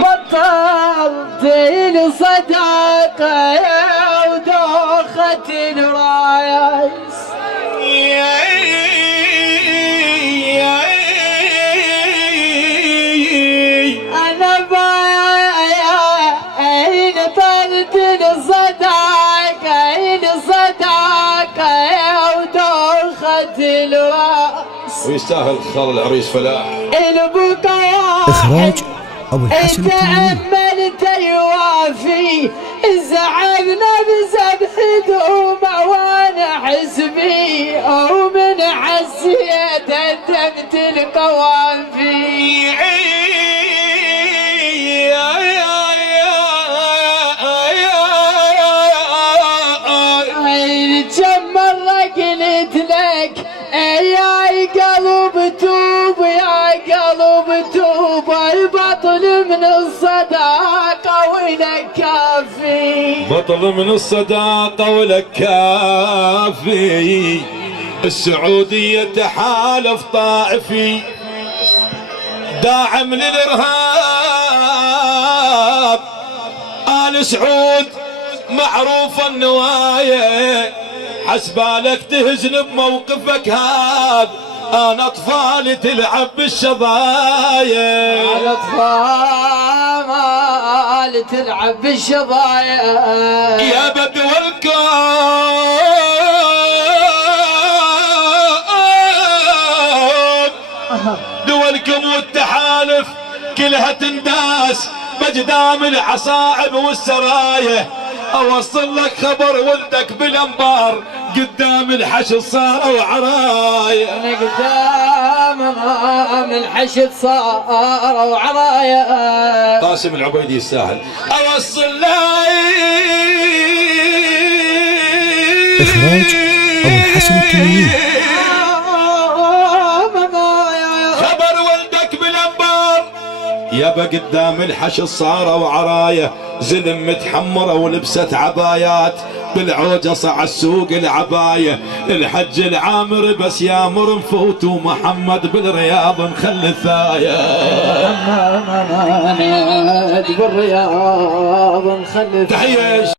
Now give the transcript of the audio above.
بطلت الصداقة ودوخة الرايس. أنا باين طلت الصداقة ودوخة الراس. ويستاهل خال العريس فلاح. البقايا إخراج أبو الحسن التميمي. تأملت يوافي زعلنا بذبح دموع وانا حسبي ومن حسيت هدمت القوافي. كم مرة قلت لك يا قلب توب يا قلب توب البطل من الصداقة ولك كافي. بطل من الصداقة ولك كافي. السعودية تحالف طائفي داعم للإرهاب. آل سعود معروف النوايا حسبالك تهزن بموقفك هذا. أنا أطفالي تلعب بالشظايا. الأطفال تلعب بالشظايا يا بدو الكون دولكم والتحالف كلها تنداس بجدام العصائب والسرايا. اوصل لك خبر ولدك بالانبار قدام الحشد صاروا عرايا. قدام الحشد صاروا عرايا. قاسم العبيدي يستاهل. اوصل لك إخراج أبو الحسن التميمي. خبر ولدك بالانبار يابا قدام الحشد صاروا عرايا. زلم متحمره ولبست عبايات بالعوجه صع السوق العبايه. الحج العامر بس يا مرنفوت ومحمد بالرياض مخلي الثايه. بالرياض مخلي تحيه